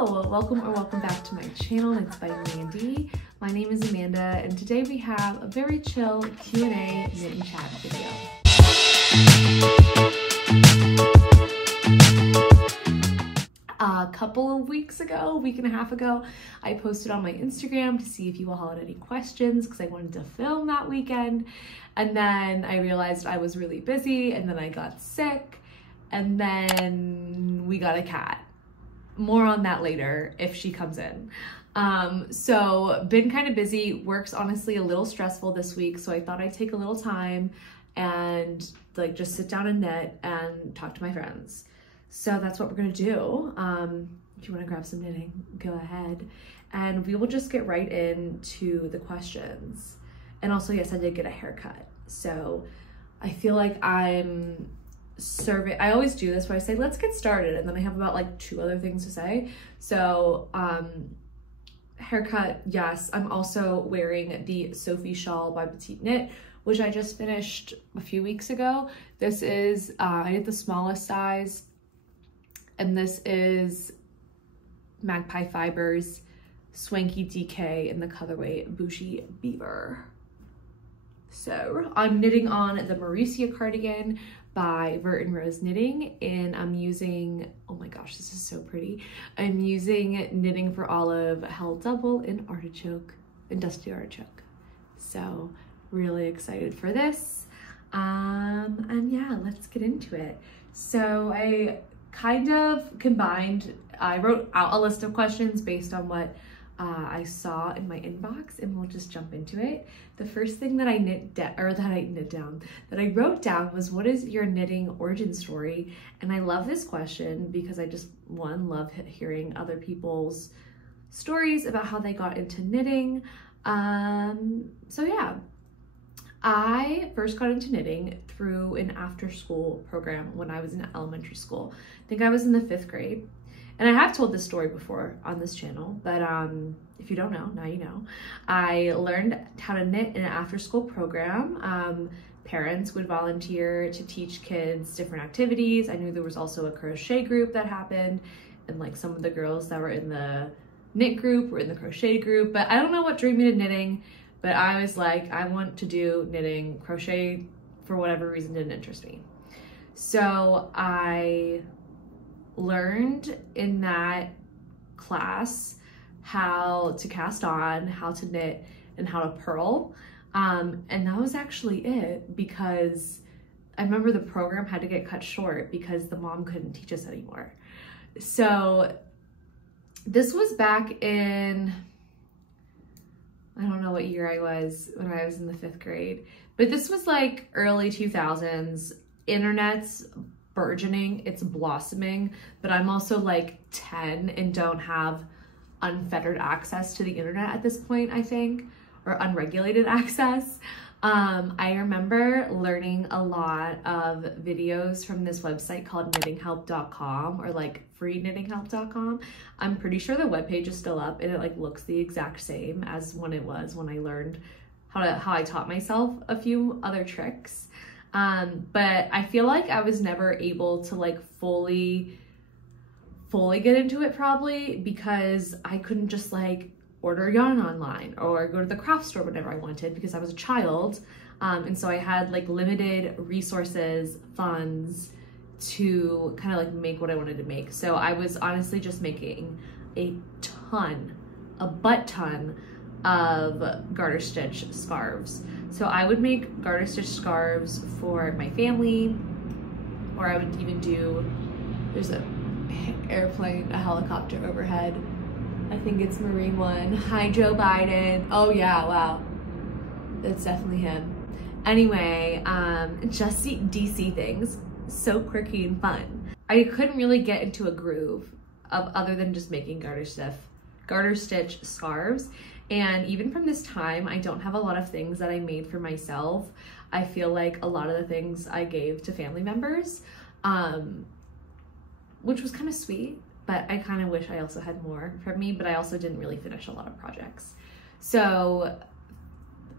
Hello, welcome back to my channel. It's by Mandy. My name is Amanda, and today we have a very chill Q&A knit and chat video. A couple of weeks ago, a week and a half ago, I posted on my Instagram to see if you all had any questions because I wanted to film that weekend. And then I realized I was really busy, and then I got sick, and then we got a cat. More on that later if she comes in. So been kind of busy. Work's honestly a little stressful this week, so I thought I'd take a little time and like just sit down and knit and talk to my friends. So that's what we're gonna do. If you wanna grab some knitting, go ahead. And we will just get right into the questions. And also, yes, I did get a haircut. So I feel like I'm I always do this where I say, let's get started. And then I have about like 2 other things to say. So haircut, yes. I'm also wearing the Sophie shawl by Petite Knit, which I just finished a few weeks ago. This is, I did the smallest size, and this is Magpie Fibers Swanky DK in the colorway Bougie Beaver. So I'm knitting on the Marysia cardigan by Vert and Rose Knitting, and I'm using, oh my gosh, this is so pretty. I'm using Knitting for Olive held double in Artichoke, in Dusty Artichoke. So really excited for this. And yeah, let's get into it. So I kind of combined, I wrote out a list of questions based on what I saw in my inbox, and we'll just jump into it. The first thing that I wrote down was, what is your knitting origin story? And I love this question because I just, love hearing other people's stories about how they got into knitting. So yeah, I first got into knitting through an after-school program when I was in elementary school. I think I was in the 5th grade. And I have told this story before on this channel, but if you don't know, now you know. I learned how to knit in an after-school program. Parents would volunteer to teach kids different activities. I knew there was also a crochet group that happened, and like some of the girls that were in the knit group were in the crochet group, but I don't know what drew me to knitting, but I was like, I want to do knitting. Crochet, for whatever reason, didn't interest me. So I learned in that class how to cast on, how to knit, and how to purl. And that was actually it, because I remember the program had to get cut short because the mom couldn't teach us anymore. So this was back in, I don't know what year I was when I was in the 5th grade, but this was like early 2000s. Internet's burgeoning, it's blossoming, but I'm also like 10 and don't have unfettered access to the internet at this point, I think, or unregulated access. I remember learning a lot of videos from this website called knittinghelp.com, or like freeknittinghelp.com. I'm pretty sure the webpage is still up, and it like looks the exact same as when it was when I learned how I taught myself a few other tricks. But I feel like I was never able to like fully get into it, probably because I couldn't just like order yarn online or go to the craft store whenever I wanted, because I was a child. And so I had like limited resources, funds to kind of like make what I wanted to make. So I was honestly just making a butt ton of garter stitch scarves. So I would make garter stitch scarves for my family, or I would even do, there's a airplane, a helicopter overhead. I think it's Marine One. Hi, Joe Biden. Oh yeah, wow. That's definitely him. Anyway, just DC things, so quirky and fun. I couldn't really get into a groove of other than just making garter stitch scarves. And even from this time, I don't have a lot of things that I made for myself. I feel like a lot of the things I gave to family members, which was kind of sweet, but I kind of wish I also had more from me, but I also didn't really finish a lot of projects. So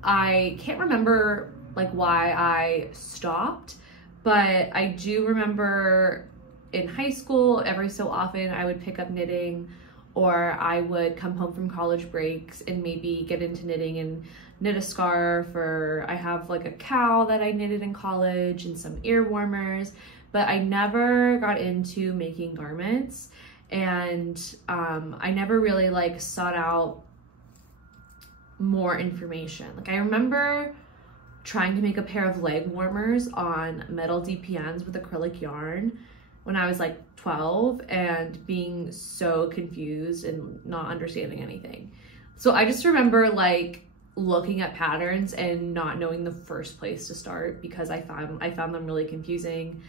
I can't remember like why I stopped, but I do remember in high school, every so often I would pick up knitting, or I would come home from college breaks and maybe get into knitting and knit a scarf, or I have like a cowl that I knitted in college and some ear warmers, but I never got into making garments. And I never really like sought out more information. Like I remember trying to make a pair of leg warmers on metal DPNs with acrylic yarn when I was like 12 and being so confused and not understanding anything. So I just remember like looking at patterns and not knowing the first place to start because I found them really confusing,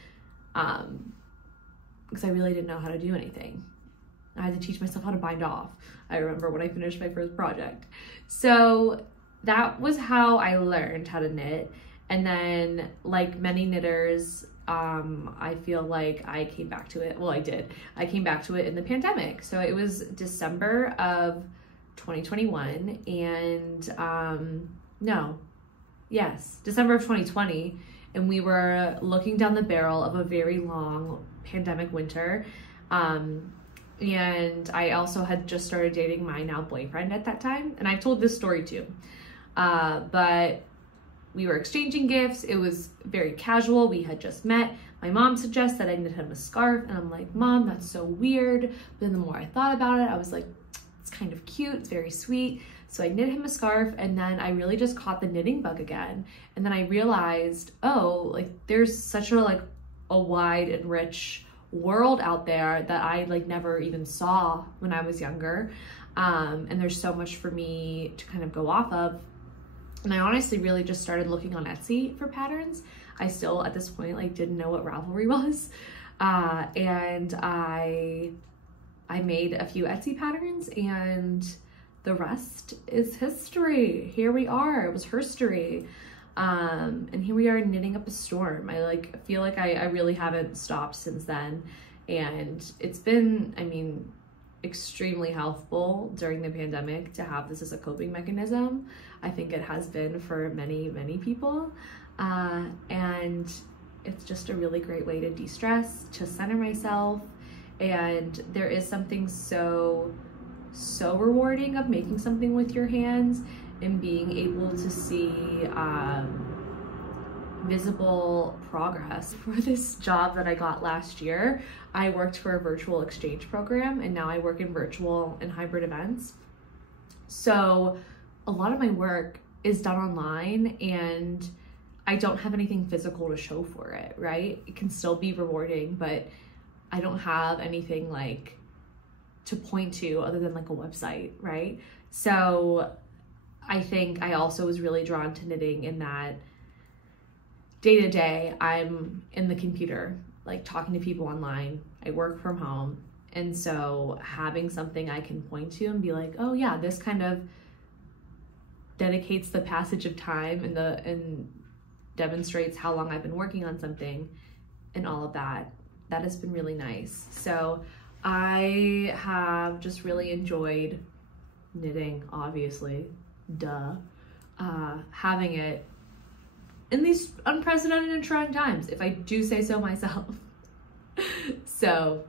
because I really didn't know how to do anything. I had to teach myself how to bind off. I remember when I finished my first project. So that was how I learned how to knit. And then, like many knitters, I feel like I came back to it. Well, I did. I came back to it in the pandemic. So it was December of 2021 and December of 2020. And we were looking down the barrel of a very long pandemic winter. And I also had just started dating my now boyfriend at that time. And I've told this story too. But we were exchanging gifts. It was very casual. We had just met. My mom suggests that I knit him a scarf. And I'm like, Mom, that's so weird. But then the more I thought about it, I was like, it's kind of cute. It's very sweet. So I knit him a scarf, and then I really just caught the knitting bug again. And then I realized, oh, like there's such a wide and rich world out there that I like never even saw when I was younger. And there's so much for me to kind of go off of. And I honestly really just started looking on Etsy for patterns. I still at this point like didn't know what Ravelry was. And I made a few Etsy patterns, and the rest is history. Here we are. It was herstory. And here we are knitting up a storm. I feel like I really haven't stopped since then. And it's been, I mean, extremely helpful during the pandemic to have this as a coping mechanism. I think it has been for many, many people. And it's just a really great way to de-stress, to center myself. And there is something so rewarding of making something with your hands and being able to see visible progress. For this job that I got last year, I worked for a virtual exchange program, and now I work in virtual and hybrid events. So a lot of my work is done online, and I don't have anything physical to show for it, right? It can still be rewarding, but I don't have anything like to point to other than like a website, right? So I think I also was really drawn to knitting in that day to day, I'm in the computer, like talking to people online. I work from home. And so having something I can point to and be like, oh yeah, this kind of dedicates the passage of time and demonstrates how long I've been working on something and all of that. That has been really nice. So I have just really enjoyed knitting, obviously, duh, having it in these unprecedented and trying times, if I do say so myself. So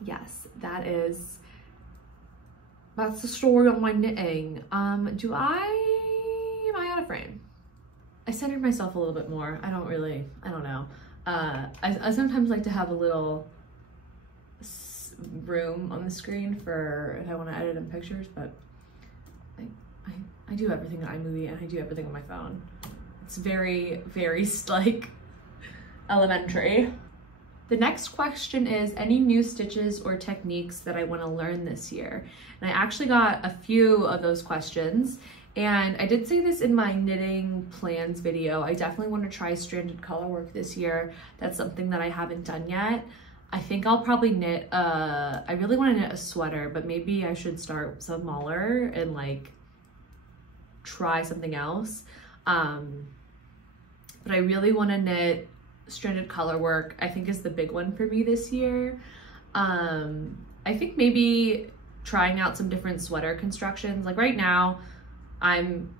yes, that's the story on my knitting. Am I out of frame? I centered myself a little bit more. I don't know. I sometimes like to have a little room on the screen for if I want to edit in pictures, but I do everything on iMovie and I do everything on my phone. It's very, very like elementary. The next question is any new stitches or techniques that I want to learn this year? And I actually got a few of those questions, and I did say this in my knitting plans video. I definitely want to try stranded color work this year. That's something that I haven't done yet. I think I'll probably knit I really want to knit a sweater, but maybe I should start smaller and like try something else. But I really want to knit stranded color work, I think is the big one for me this year. I think maybe trying out some different sweater constructions. Like right now, I'm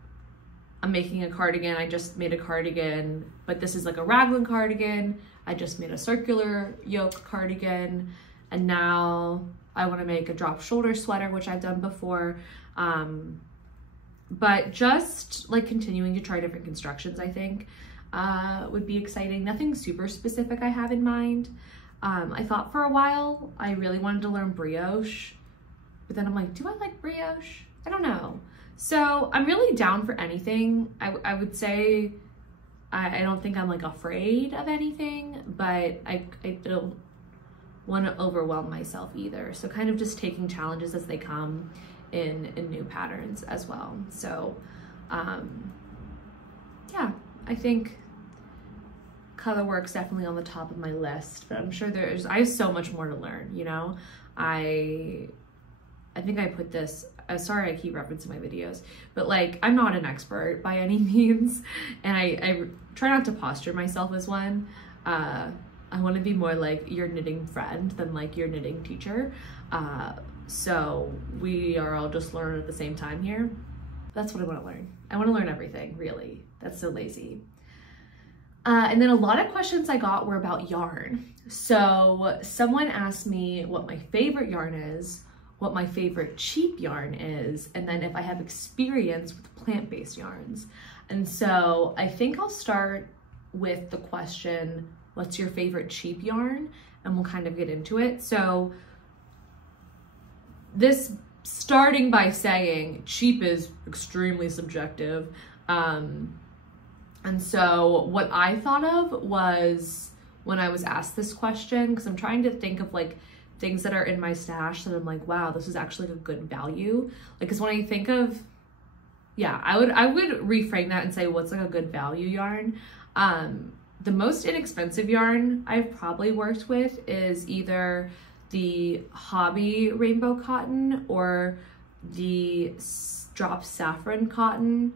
making a cardigan. I just made a cardigan, but this is like a raglan cardigan. I just made a circular yoke cardigan, and now I want to make a drop shoulder sweater, which I've done before. But just like continuing to try different constructions, I think would be exciting. Nothing super specific I have in mind. I thought for a while I really wanted to learn brioche, but then I'm like, do I like brioche? I don't know. So I'm really down for anything. I would say I don't think I'm like afraid of anything, but I don't want to overwhelm myself either. So kind of just taking challenges as they come in new patterns as well. So yeah, I think colorwork's definitely on the top of my list, but I'm sure I have so much more to learn, you know? I think I put this, sorry I keep referencing my videos, but like I'm not an expert by any means, and I try not to posture myself as one. I want to be more like your knitting friend than like your knitting teacher. So we are all just learning at the same time here. That's what I want to learn. I want to learn everything, really. That's so lazy. And then a lot of questions I got were about yarn. So someone asked me what my favorite yarn is, what my favorite cheap yarn is, and then if I have experience with plant-based yarns. And so I think I'll start with the question, what's your favorite cheap yarn? And we'll kind of get into it. So this starting by saying cheap is extremely subjective. And so what I thought of was when I was asked this question, because I'm trying to think of like things that are in my stash that I'm like, wow, this is actually a good value. Like, cause when I think of, yeah, I would reframe that and say, what's like a good value yarn? The most inexpensive yarn I've probably worked with is either the Hobby Rainbow Cotton or the Drop Saffron Cotton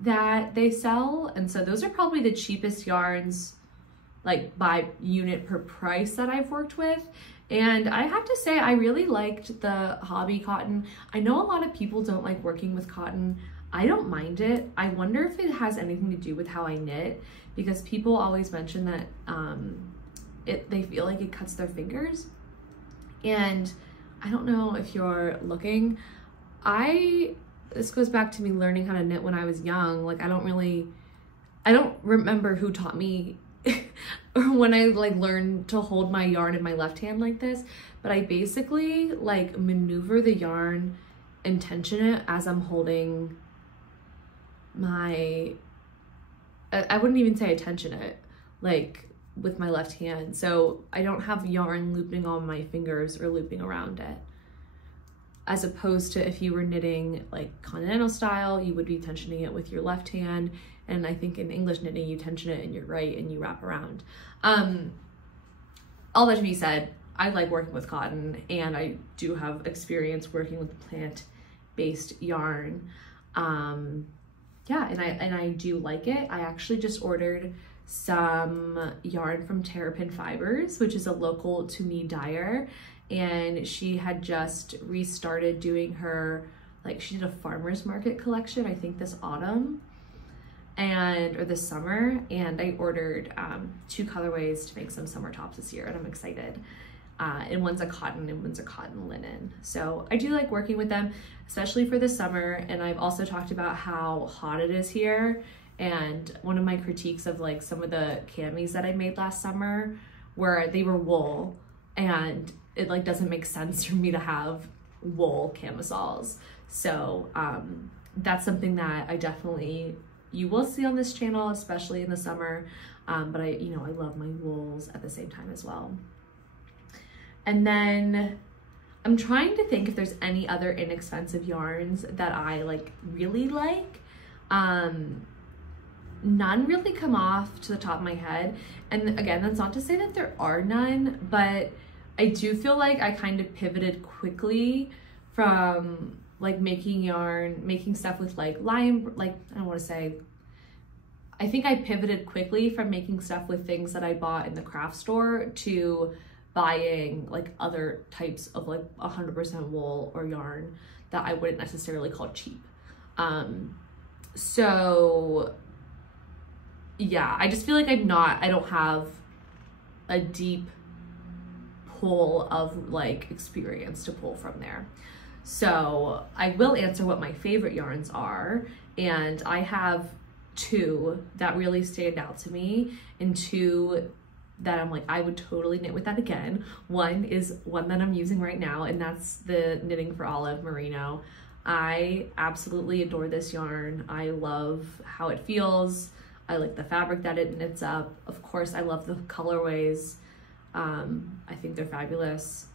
that they sell. And so those are probably the cheapest yarns, like by unit per price, that I've worked with. And I have to say, I really liked the Hobby Cotton. I know a lot of people don't like working with cotton. I don't mind it. I wonder if it has anything to do with how I knit, because people always mention that they feel like it cuts their fingers. And I don't know if you're looking, this goes back to me learning how to knit when I was young. Like I don't remember who taught me or when I like learned to hold my yarn in my left hand like this, but I basically like maneuver the yarn and tension it as I'm holding I wouldn't even say I tension it, like with my left hand. So I don't have yarn looping on my fingers or looping around it. As opposed to if you were knitting like continental style, you would be tensioning it with your left hand. And I think in English knitting, you tension it in your right and you wrap around. All that to be said, I like working with cotton, and I do have experience working with plant-based yarn. Yeah, and I do like it. I actually just ordered some yarn from Terrapin Fibers, which is a local to me dyer, and she had just restarted doing her, like she did a farmer's market collection, I think this autumn or this summer, and I ordered 2 colorways to make some summer tops this year, and I'm excited. And one's a cotton and one's a cotton linen. So I do like working with them, especially for the summer. And I've also talked about how hot it is here. And one of my critiques of like some of the camis that I made last summer where they were wool, and it like doesn't make sense for me to have wool camisoles. So that's something that you will see on this channel, especially in the summer. But I love my wools at the same time as well. And then I'm trying to think if there's any other inexpensive yarns that I like really like. None really come off to the top of my head. And again, that's not to say that there are none, but I do feel like I kind of pivoted quickly from like making stuff with like I think I pivoted quickly from making stuff with things that I bought in the craft store to buying like other types of like 100% wool or yarn that I wouldn't necessarily call cheap. So yeah, I just feel like I don't have a deep pool of like experience to pull from there. So I will answer what my favorite yarns are, and I have two that really stand out to me and two that I'm like, I would totally knit with that again. One is one that I'm using right now, and that's the Knitting for Olive Merino. I absolutely adore this yarn. I love how it feels. I like the fabric that it knits up. Of course, I love the colorways. I think they're fabulous.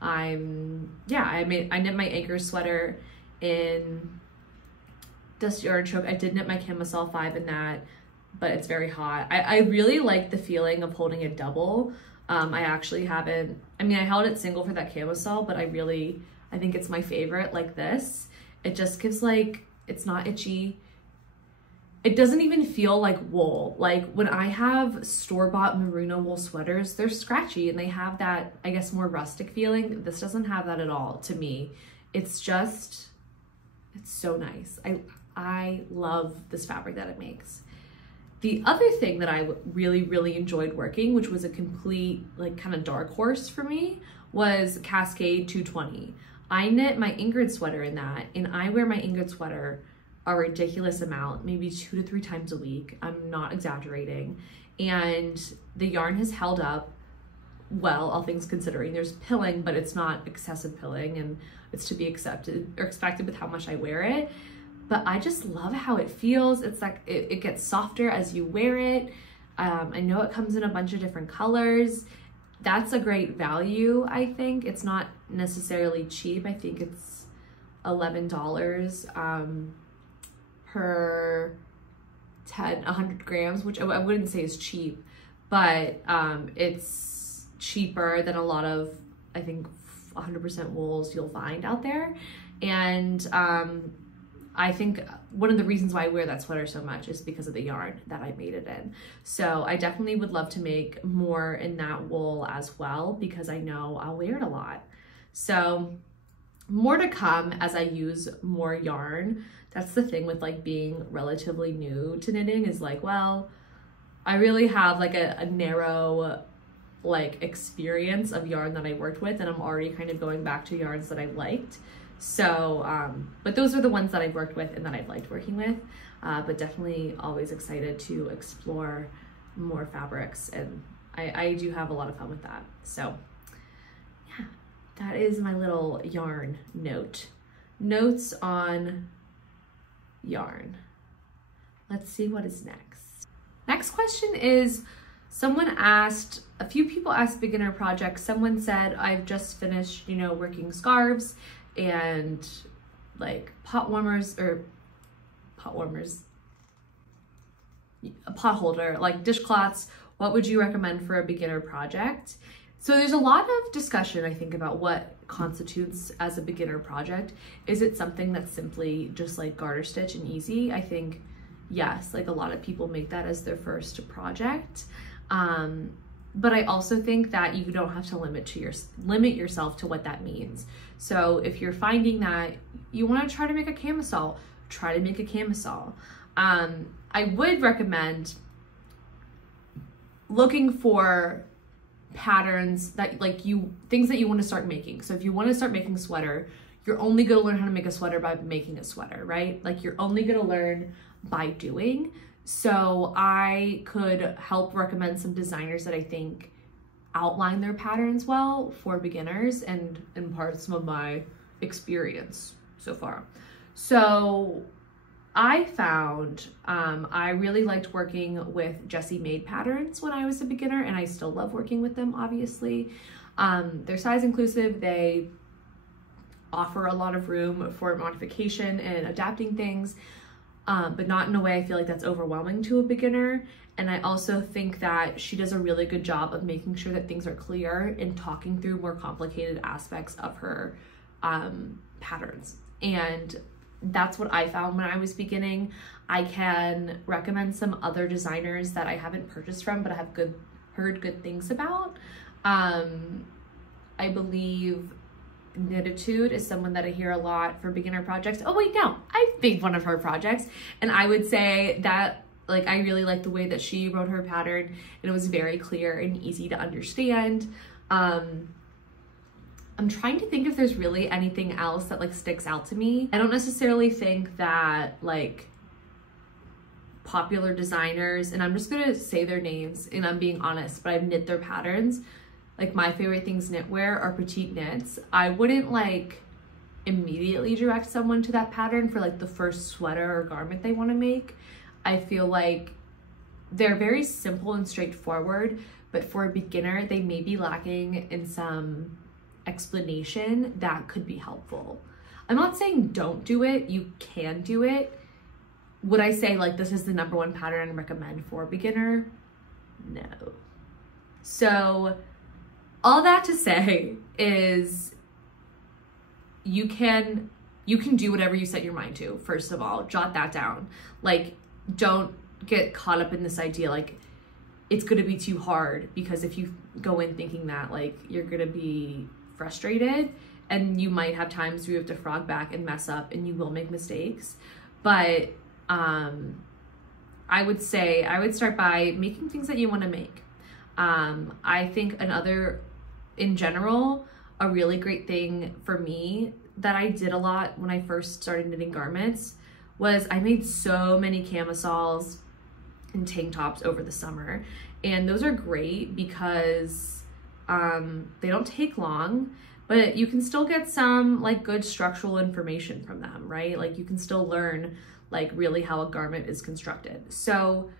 I knit my anchor sweater in Dusty Artichoke. I did knit my Camisole 5 in that, but it's very hot. I really like the feeling of holding it double. I actually haven't, I held it single for that Camisole, but I think it's my favorite like this. It just gives like, it's not itchy. It doesn't even feel like wool. Like when I have store-bought merino wool sweaters, they're scratchy and they have that, I guess, more rustic feeling. This doesn't have that at all to me. It's just, it's so nice. I love this fabric that it makes. The other thing that I really enjoyed working, which was a complete like kind of dark horse for me, was Cascade 220. I knit my Ingrid sweater in that, and I wear my Ingrid sweater a ridiculous amount, maybe 2 to 3 times a week. I'm not exaggerating. And the yarn has held up well, all things considering. There's pilling, but it's not excessive pilling, and it's to be accepted or expected with how much I wear it. But I just love how it feels. It's like it gets softer as you wear it. I know it comes in a bunch of different colors. That's a great value, I think. It's not necessarily cheap. I think it's $11 per 100 grams, which I wouldn't say is cheap, but it's cheaper than a lot of, I think, 100% wools you'll find out there. And I think one of the reasons why I wear that sweater so much is because of the yarn that I made it in. So I definitely would love to make more in that wool as well, because I know I'll wear it a lot. So more to come as I use more yarn. That's the thing with like being relatively new to knitting, is like, well, I really have like a narrow like experience of yarn that I worked with, and I'm already kind of going back to yarns that I liked. So, but those are the ones that I've worked with and that I've liked working with, but definitely always excited to explore more fabrics, and I do have a lot of fun with that. So yeah, that is my little yarn notes on yarn. Let's see what is next. Next question is, a few people asked beginner projects. Someone said, I've just finished, working scarves and like pot holder, like dishcloths. What would you recommend for a beginner project? So there's a lot of discussion, I think, about what constitutes as a beginner project. Is it something that's simply just like garter stitch and easy? I think yes, like a lot of people make that as their first project. But I also think that you don't have to limit yourself to what that means. So if you're finding that you want to try to make a camisole, try to make a camisole. I would recommend looking for patterns that things that you want to start making. So if you want to start making a sweater, you're only going to learn how to make a sweater by making a sweater, right? Like you're only going to learn by doing. So I could help recommend some designers that I think outline their patterns well for beginners and impart some of my experience so far. So I found I really liked working with Jessie Made patterns when I was a beginner, and I still love working with them, obviously. They're size inclusive. They offer a lot of room for modification and adapting things, but not in a way I feel like that's overwhelming to a beginner. And I also think that she does a really good job of making sure that things are clear and talking through more complicated aspects of her patterns. And that's what I found when I was beginning. I can recommend some other designers that I haven't purchased from, but I have heard good things about. I believe Knititude is someone that I hear a lot for beginner projects. Oh wait, no, I've made one of her projects, and I would say that I really like the way that she wrote her pattern, and it was very clear and easy to understand. I'm trying to think if there's really anything else that like sticks out to me. I don't necessarily think that like popular designers, and I'm just gonna say their names and I'm being honest, but I've knit their patterns. Like my favorite things knitwear are petite knits. I wouldn't like immediately direct someone to that pattern for like the first sweater or garment they want to make. I feel like they're very simple and straightforward, but for a beginner, they may be lacking in some explanation that could be helpful. I'm not saying don't do it, you can do it. Would I say like this is the #1 pattern I recommend for a beginner? No. So all that to say is you can do whatever you set your mind to. First of all, jot that down. Like, don't get caught up in this idea like it's gonna be too hard, because if you go in thinking that, like, you're gonna be frustrated, and you might have times where you have to frog back and mess up and you will make mistakes. But I would say I would start by making things that you want to make. I think in general, a really great thing for me that I did a lot when I first started knitting garments was I made so many camisoles and tank tops over the summer. And those are great because they don't take long, but you can still get some like good structural information from them, right? Like you can still learn like really how a garment is constructed. So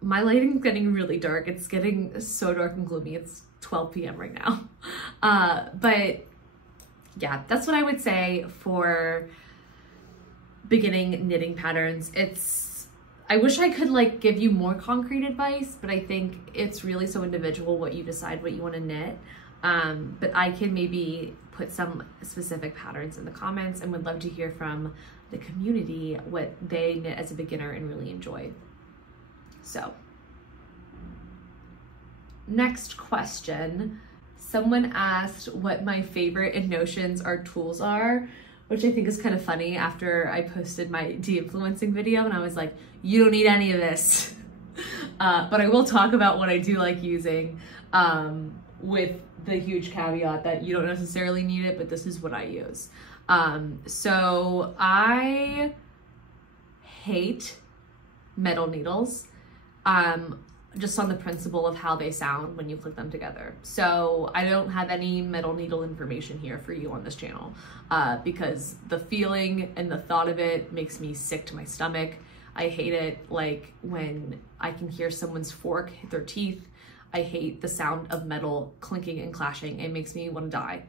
my lighting's getting really dark. It's getting so dark and gloomy. It's 12 p.m. right now. But yeah, that's what I would say for beginning knitting patterns. I wish I could like give you more concrete advice, but I think it's really so individual what you decide what you want to knit. But I can maybe put some specific patterns in the comments, and would love to hear from the community what they knit as a beginner and really enjoy. So, next question. Someone asked what my favorite in Notions art tools are, which I think is kind of funny after I posted my de-influencing video and I was like, you don't need any of this. But I will talk about what I do like using, with the huge caveat that you don't necessarily need it, but this is what I use. So I hate metal needles, just on the principle of how they sound when you click them together. So I don't have any metal needle information here for you on this channel, because the feeling and the thought of it makes me sick to my stomach. I hate it, like when I can hear someone's fork hit their teeth. I hate the sound of metal clinking and clashing. It makes me want to die.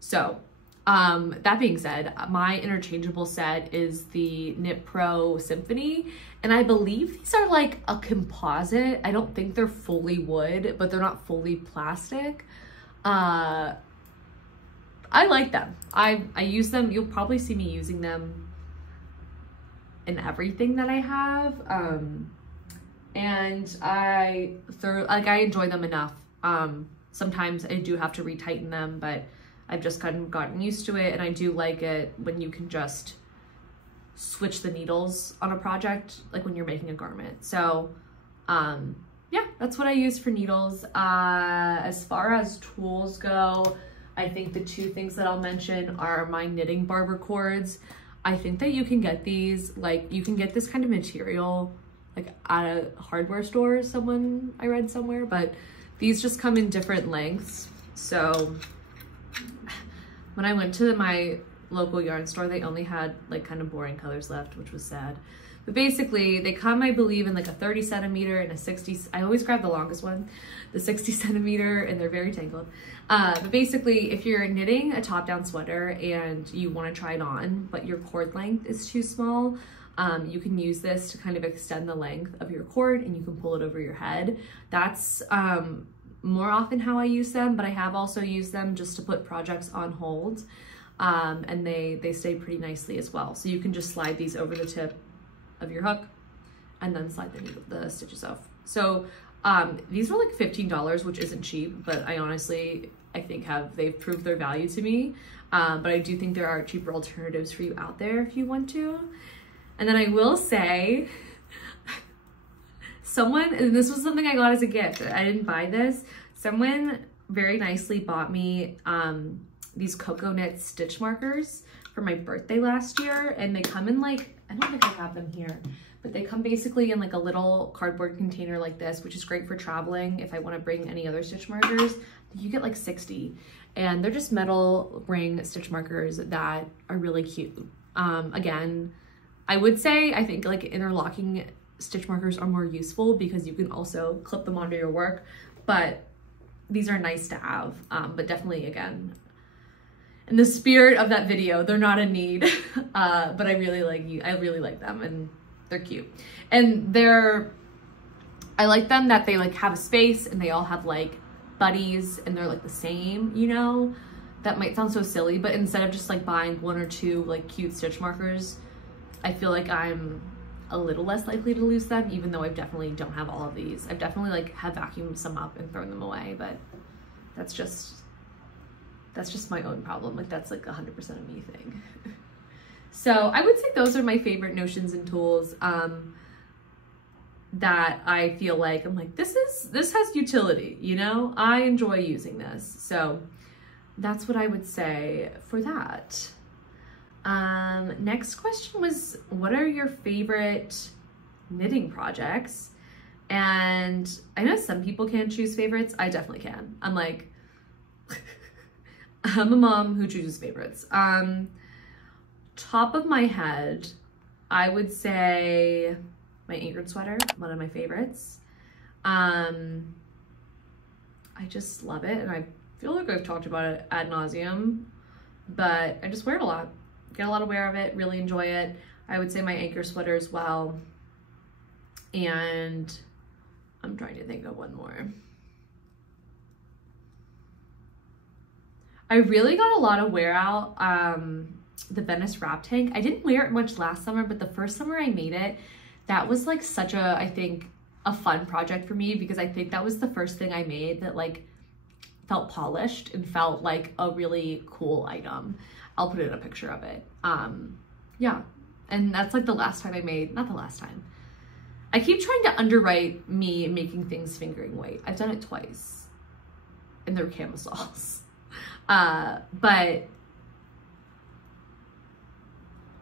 So that being said, my interchangeable set is the Knit Pro Symphony, and I believe these are like a composite. I don't think they're fully wood, but they're not fully plastic. I like them. I use them. You'll probably see me using them in everything that I have. And I enjoy them enough. Sometimes I do have to retighten them, but I've just kind of gotten used to it, and I do like it when you can just switch the needles on a project, like when you're making a garment. So yeah, that's what I use for needles. As far as tools go, I think the two things that I'll mention are my knitting barber cords. I think that you can get these, like you can get this kind of material like at a hardware store, I read somewhere, but these just come in different lengths. So when I went to my local yarn store, they only had like kind of boring colors left, which was sad. But basically they come, I believe, in like a 30 centimeter and a 60, I always grab the longest one, the 60 centimeter, and they're very tangled. But basically if you're knitting a top-down sweater and you want to try it on, but your cord length is too small, you can use this to kind of extend the length of your cord, and you can pull it over your head. That's more often how I use them, but I have also used them just to put projects on hold, and they stay pretty nicely as well. So you can just slide these over the tip of your hook and then slide the stitches off. So these were like $15, which isn't cheap, but I think they've proved their value to me. But I do think there are cheaper alternatives for you out there if you want to. And then I will say, and this was something I got as a gift, I didn't buy this, someone very nicely bought me these cocoa knit stitch markers for my birthday last year, and they come in like, I don't think I have them here, but they come basically in like a little cardboard container like this, which is great for traveling. If I want to bring any other stitch markers, you get like 60, and they're just metal ring stitch markers that are really cute. Again, I would say I think like interlocking stitch markers are more useful because you can also clip them onto your work, but these are nice to have. But definitely, again, in the spirit of that video, they're not a need, but I really like them, and they're cute. And I like them that they like have a space and they all have like buddies and they're like the same, you know? That might sound so silly, but instead of just like buying one or two like cute stitch markers, I feel like I'm a little less likely to lose them, even though I definitely don't have all of these. I've definitely like have vacuumed some up and thrown them away, but that's just my own problem. Like that's like 100% of me thing. So I would say those are my favorite notions and tools that I feel like I'm like, this has utility, you know? I enjoy using this. So that's what I would say for that. Next question was, what are your favorite knitting projects? And I know some people can't choose favorites. I definitely can. I'm like, I'm a mom who chooses favorites. Top of my head, I would say my anchored sweater, one of my favorites. I just love it, and I feel like I've talked about it ad nauseum, but I just wear it a lot. Get a lot of wear of it, really enjoy it. I would say my anchor sweater as well. And I'm trying to think of one more. I really got a lot of wear out the Venice wrap tank. I didn't wear it much last summer, but the first summer I made it, that was like such a, I think, a fun project for me, because I think that was the first thing I made that like felt polished and felt like a really cool item. I'll put in a picture of it. Yeah, and that's like the last time I made, not the last time. I keep trying to underwrite me making things fingering weight. I've done it twice, and they're camisoles. But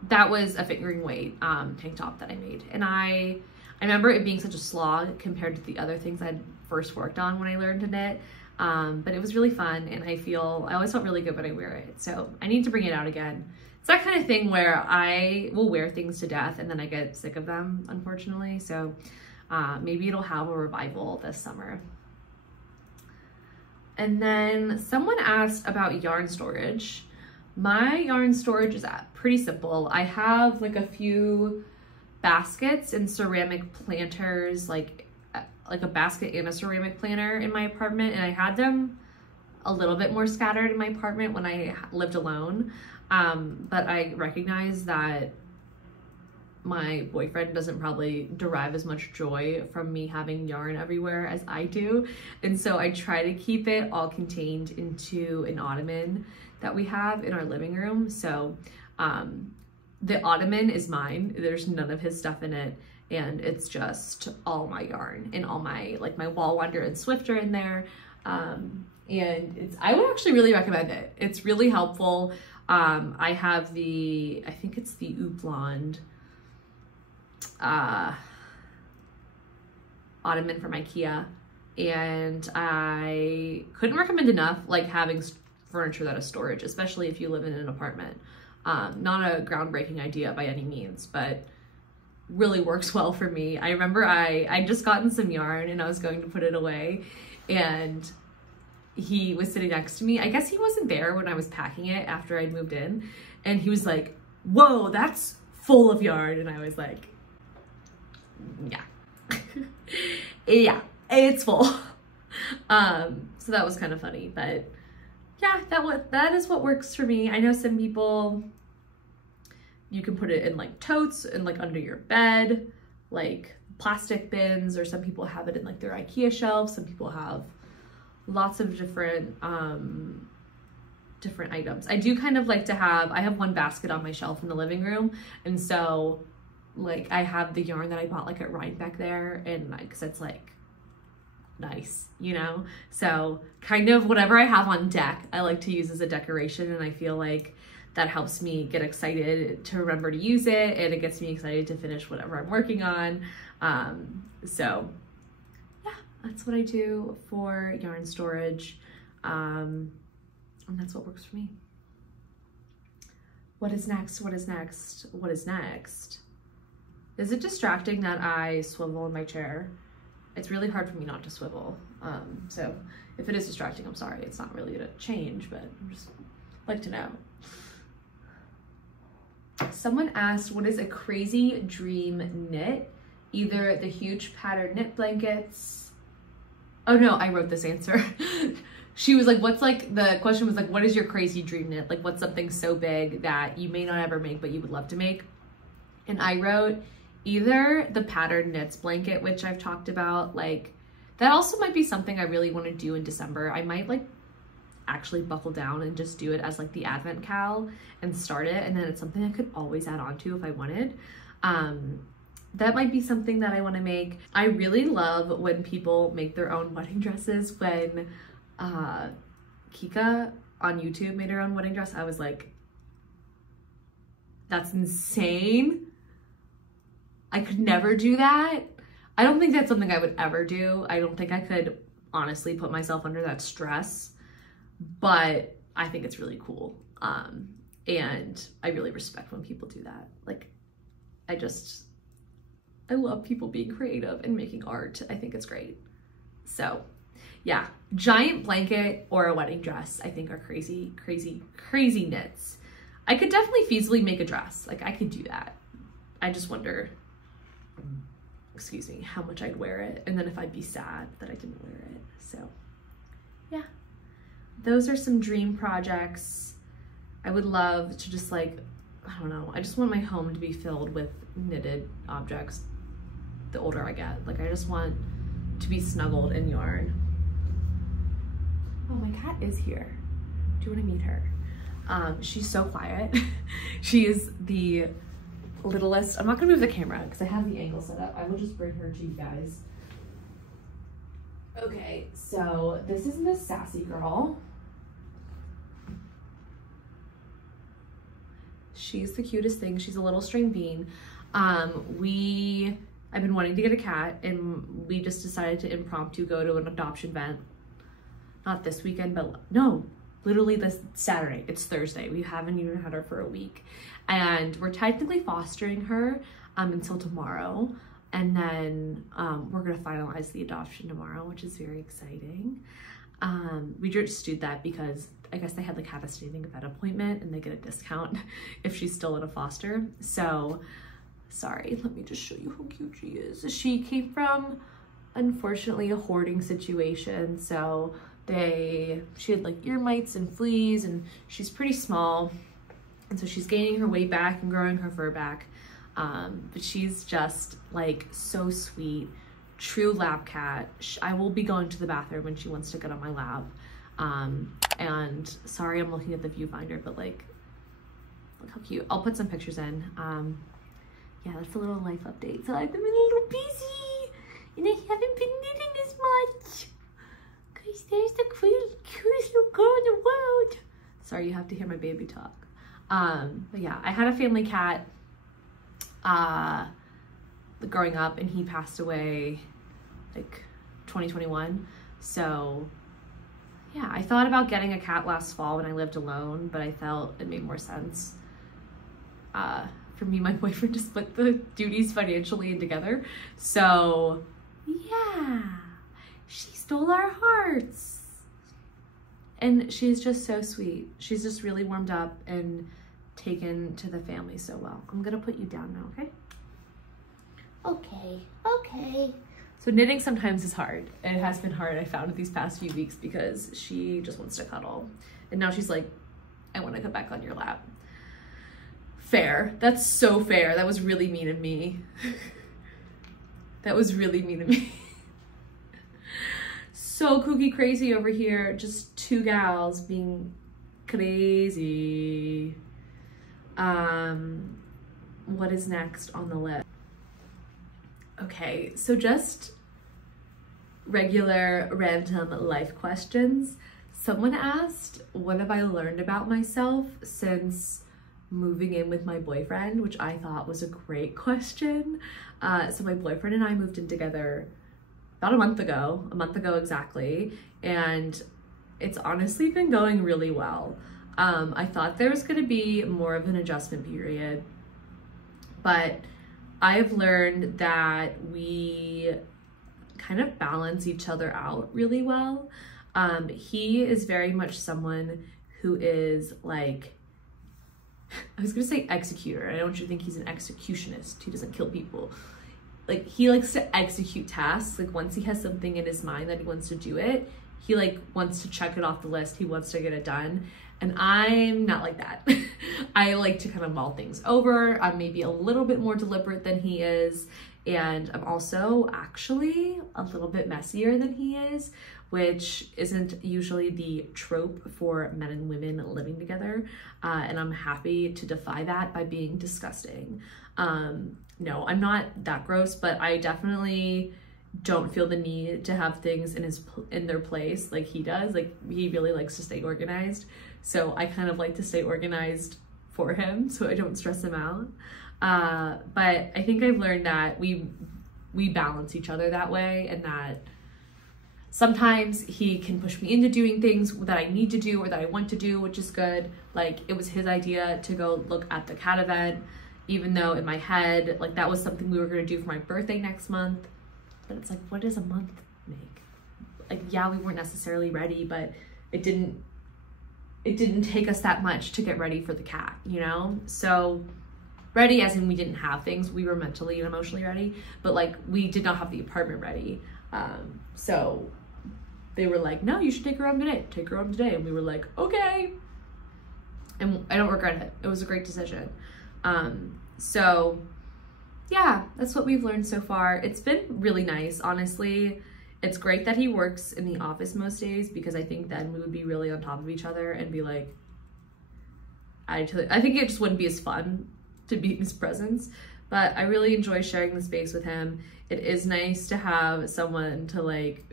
that was a fingering weight tank top that I made, and I remember it being such a slog compared to the other things I'd first worked on when I learned to knit. But it was really fun, and I always felt really good when I wear it. So I need to bring it out again. It's that kind of thing where I will wear things to death and then I get sick of them, unfortunately. So maybe it'll have a revival this summer. And then someone asked about yarn storage. My yarn storage is pretty simple. I have like a few baskets and ceramic planters, like a basket and a ceramic planter in my apartment, and I had them a little bit more scattered in my apartment when I lived alone, but I recognize that my boyfriend doesn't probably derive as much joy from me having yarn everywhere as I do, and so I try to keep it all contained into an ottoman that we have in our living room. So the ottoman is mine. There's none of his stuff in it, and it's just all my yarn and all my, like my Wall Wonder and Swifter in there. And I would actually really recommend it. It's really helpful. I have I think it's the Oupland ottoman from IKEA, and I couldn't recommend enough like having furniture that has storage, especially if you live in an apartment. Not a groundbreaking idea by any means, but really works well for me. I remember I just gotten some yarn and I was going to put it away, and he was sitting next to me. I guess he wasn't there when I was packing it after I'd moved in, and he was like, "Whoa, that's full of yarn." And I was like, yeah. Yeah, it's full. So that was kind of funny, but yeah, that is what works for me. I know some people, you can put it in like totes and like under your bed, like plastic bins, or some people have it in like their IKEA shelves. Some people have lots of different items. I do kind of like to I have one basket on my shelf in the living room, and so like I have the yarn that I bought like at Rhinebeck there, and because it's like nice, you know? So kind of whatever I have on deck, I like to use as a decoration, and I feel like that helps me get excited to remember to use it, and it gets me excited to finish whatever I'm working on. So yeah, that's what I do for yarn storage. And that's what works for me. What is next? What is next? What is next? Is it distracting that I swivel in my chair? It's really hard for me not to swivel. So if it is distracting, I'm sorry. It's not really gonna change, but I just like to know. Someone asked, what is a crazy dream knit? Either the huge patterned knit blankets. Oh no, I wrote this answer. She was like, what's like, the question was like, what is your crazy dream knit? Like, what's something so big that you may not ever make, but you would love to make? And I wrote either the patterned knits blanket, which I've talked about, like that also might be something I really want to do in December. I might like actually buckle down and just do it as like the advent cal and start it. And then it's something I could always add on to if I wanted. That might be something that I want to make. I really love when people make their own wedding dresses. When Kika on YouTube made her own wedding dress, I was like, that's insane. I could never do that. I don't think that's something I would ever do. I don't think I could honestly put myself under that stress, but I think it's really cool. And I really respect when people do that. Like, I love people being creative and making art. I think it's great. So yeah, giant blanket or a wedding dress, I think are crazy, crazy, crazy knits. I could definitely feasibly make a dress. Like I could do that. I just wonder, excuse me, how much I'd wear it. And then if I'd be sad that I didn't wear it. So yeah, those are some dream projects. I would love to just like, I don't know. I just want my home to be filled with knitted objects the older I get. Like I just want to be snuggled in yarn. Oh, my cat is here. Do you want to meet her? She's so quiet. She is the littlest. I'm not gonna move the camera because I have the angle set up. I will just bring her to you guys. Okay, so this is Miss Sassy Girl. She's the cutest thing. She's a little string bean. I've been wanting to get a cat, and we just decided to impromptu go to an adoption event. Not this weekend, but no, literally this Saturday. It's Thursday. We haven't even had her for a week. And we're technically fostering her until tomorrow. And then we're gonna finalize the adoption tomorrow, which is very exciting. We just did that because I guess they had like have a standing vet appointment and they get a discount if she's still in a foster. So sorry, let me just show you how cute she is. She came from, unfortunately, a hoarding situation. So she had like ear mites and fleas, and she's pretty small. And so she's gaining her weight back and growing her fur back. But she's just like so sweet, true lap cat. I will be going to the bathroom when she wants to get on my lap. And sorry, I'm looking at the viewfinder, but like, look how cute. I'll put some pictures in. Yeah, that's a little life update. So I've been a little busy and I haven't been knitting as much because there's the cutest little girl in the world. Sorry, you have to hear my baby talk. But yeah, I had a family cat growing up, and he passed away like 2021. So yeah, I thought about getting a cat last fall when I lived alone, but I felt it made more sense for me and my boyfriend to split the duties financially and together. So yeah, she stole our hearts. And she's just so sweet. She's just really warmed up and taken to the family so well. I'm gonna put you down now, okay? Okay. So knitting sometimes is hard. It has been hard, I found, these past few weeks because she just wants to cuddle. And now she's like, I want to come back on your lap. Fair. That's so fair. That was really mean of me. That was really mean of me. So kooky crazy over here. Just two gals being crazy. What is next on the list? Okay, so just regular random life questions. Someone asked, what have I learned about myself since moving in with my boyfriend, which I thought was a great question. So my boyfriend and I moved in together about a month ago exactly, and it's honestly been going really well. I thought there was going to be more of an adjustment period, but I've learned that we kind of balance each other out really well. He is very much someone who is like, I was gonna say executor. I don't want you to think he's an executionist. He doesn't kill people. Like, he likes to execute tasks. Like, once he has something in his mind that he wants to do it, he like wants to check it off the list. He wants to get it done. And I'm not like that. I like to kind of mull things over. I'm maybe a little bit more deliberate than he is. And I'm also actually a little bit messier than he is, which isn't usually the trope for men and women living together. And I'm happy to defy that by being disgusting. No, I'm not that gross, but I definitely don't feel the need to have things in their place like he does. Like, he really likes to stay organized. So I kind of like to stay organized for him so I don't stress him out. But I think I've learned that we balance each other that way, and that sometimes he can push me into doing things that I need to do or that I want to do, which is good. Like, it was his idea to go look at the cat event, even though in my head, like, that was something we were going to do for my birthday next month. But it's like, what does a month make? Like, yeah, we weren't necessarily ready, but it didn't take us that much to get ready for the cat, you know? So ready as in we didn't have things. We were mentally and emotionally ready, but like, we did not have the apartment ready. So they were like, no, you should take her home today. Take her home today. And we were like, okay. And I don't regret it. It was a great decision. So yeah, that's what we've learned so far. It's been really nice, honestly. It's great that he works in the office most days, because I think then we would be really on top of each other and be like, I think it just wouldn't be as fun to be in his presence. But I really enjoy sharing the space with him. It is nice to have someone to like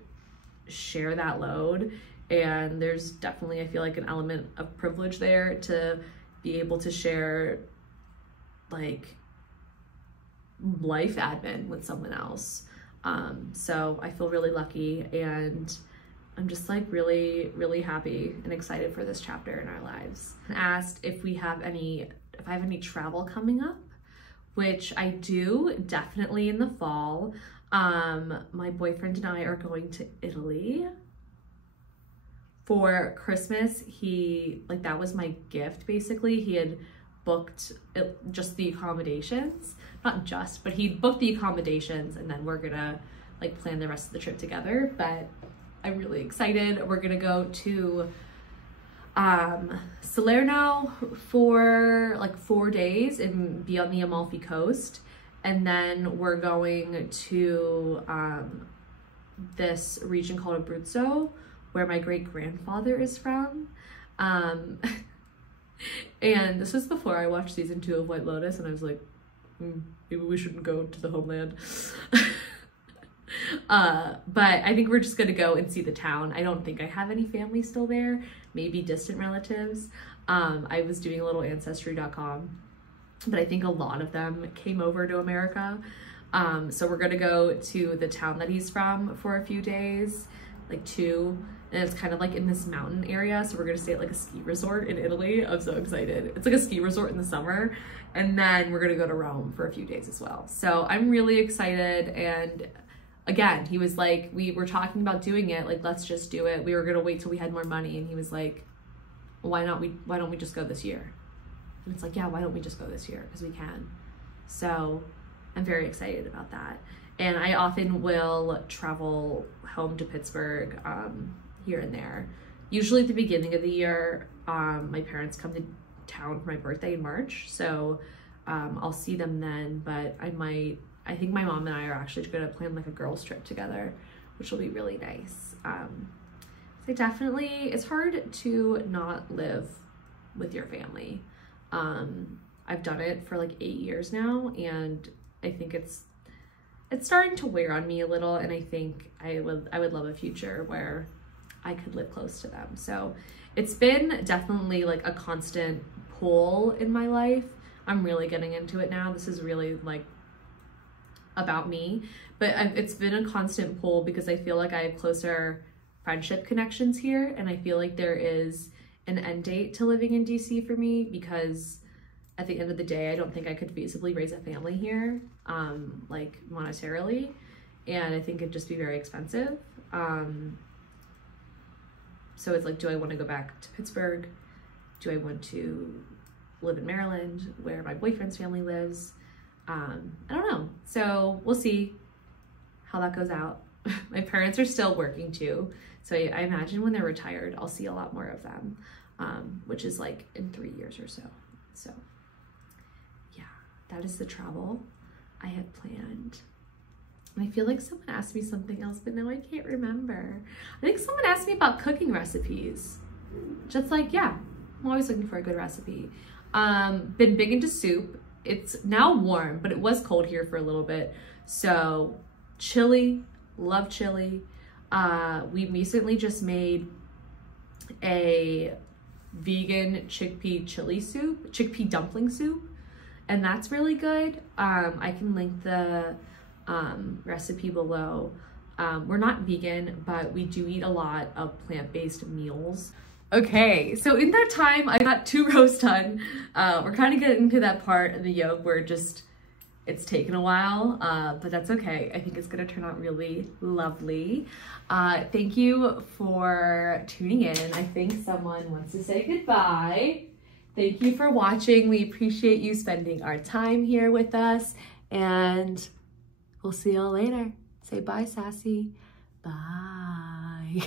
share that load, and there's definitely, I feel like, an element of privilege there to be able to share like life admin with someone else. So I feel really lucky, and I'm just like really, really happy and excited for this chapter in our lives. Asked if I have any travel coming up, which I do, definitely in the fall. My boyfriend and I are going to Italy for Christmas. That was my gift, basically. He had booked just the accommodations, but he booked the accommodations, and then we're gonna like plan the rest of the trip together. But I'm really excited. We're gonna go to Salerno for like 4 days and be on the Amalfi Coast, and then we're going to this region called Abruzzo, where my great-grandfather is from. And this was before I watched season 2 of White Lotus, and I was like, maybe we shouldn't go to the homeland. But I think we're just gonna go and see the town. I don't think I have any family still there, maybe distant relatives. I was doing a little ancestry.com, but I think a lot of them came over to America. So we're gonna go to the town that he's from for a few days, like 2, and it's kind of like in this mountain area. So we're gonna stay at like a ski resort in Italy. I'm so excited. It's like a ski resort in the summer, and then we're gonna go to Rome for a few days as well. So I'm really excited. And again, he was like, we were talking about doing it, like, let's just do it. We were gonna wait till we had more money, and he was like, why don't we just go this year? And it's like, yeah, why don't we just go this year? Because we can. So I'm very excited about that. And I often will travel home to Pittsburgh here and there. Usually at the beginning of the year, my parents come to town for my birthday in March, so I'll see them then. But I think my mom and I are actually gonna plan like a girls trip together, which will be really nice. So definitely, it's hard to not live with your family. I've done it for like 8 years now, and I think it's it's starting to wear on me a little, and I think I would love a future where I could live close to them. So it's been definitely like a constant pull in my life. I'm really getting into it now. This is really like about me, but it's been a constant pull because I feel like I have closer friendship connections here, and I feel like there is an end date to living in DC for me, because at the end of the day, I don't think I could feasibly raise a family here, like monetarily, and I think it'd just be very expensive. So it's like, do I want to go back to Pittsburgh? Do I want to live in Maryland, where my boyfriend's family lives? I don't know. So we'll see how that goes out. My parents are still working too, so I imagine when they're retired, I'll see a lot more of them, which is like in 3 years or so. So yeah, that is the travel I had planned. And I feel like someone asked me something else, but now I can't remember. I think someone asked me about cooking recipes. Just like, yeah, I'm always looking for a good recipe. Been big into soup. It's now warm, but it was cold here for a little bit. So chili, love chili. We recently just made a vegan chickpea dumpling soup, and that's really good. I can link the recipe below. We're not vegan, but we do eat a lot of plant-based meals. Okay, so in that time, I got 2 roasts done. We're kind of getting to that part of the yolk where it's taken a while, but that's okay. I think it's gonna turn out really lovely. Thank you for tuning in. I think someone wants to say goodbye. Thank you for watching. We appreciate you spending our time here with us, and we'll see y'all later. Say bye, Sassy. Bye.